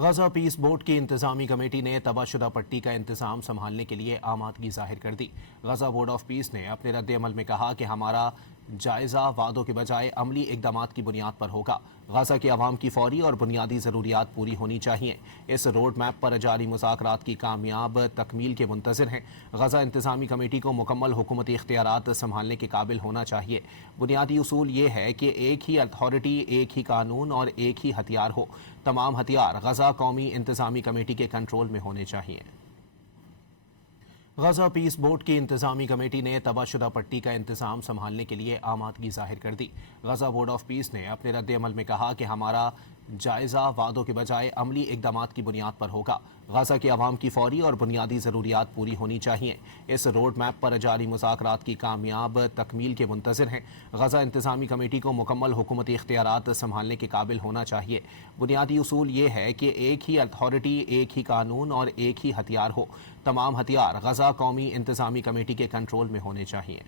غزہ پیس board کی انتظامی committee نے تباہ شدہ پٹی کا انتظام سنبھالنے کے لیے آمادگی ظاہر کر دی۔ غزہ بورڈ آف پیس نے اپنے رد عمل میں کہا کہ ہمارا جائزہ وعدوں کے بجائے عملی اقدامات کی بنیاد پر ہوگا۔ غزہ کے عوام کی فوری اور بنیادی ضروریات پوری ہونی چاہیے۔ اس روڈ میپ پر جاری مذاکرات کی کامیاب تکمیل کے منتظر ہیں۔ غزہ انتظامی کمیٹی کو مکمل حکومتی اختیارات سنبھالنے کے قابل ہونا چاہیے۔ بنیادی اصول یہ ہے کہ ایک ہی اتھارٹی، ایک ہی قانون اور ایک ہی ہتھیار ہو۔ تمام ہتھیار غزہ قومی انتظامی کمیٹی کے کنٹرول میں ہونے چاہیے۔ غزہ پیس بورڈ کی انتظامی کمیٹی نے تباہ شدہ پٹی کا انتظام سنبھالنے کے لیے آمادگی ظاہر کر دی۔ غزہ بورڈ آف پیس نے اپنے رد عمل میں کہا کہ ہمارا جائزہ وعدوں کے بجائے عملی اقدامات کی بنیاد پر ہوگا۔ غزہ کے عوام کی فوری اور بنیادی ضروریات پوری ہونی چاہیے۔ اس روڈ میپ پر جاری مذاکرات کی کامیاب تکمیل کے منتظر ہیں۔ غزہ انتظامی کمیٹی کو مکمل حکومتی اختیارات سنبھالنے کے قابل ہونا چاہیے۔ بنیادی اصول یہ ہے کہ ایک ہی اتھارٹی، ایک ہی قانون اور ایک ہی ہتھیار ہو۔ تمام ہتھیار غزہ قومی انتظامی کمیٹی کے کنٹرول میں ہونے چاہیے۔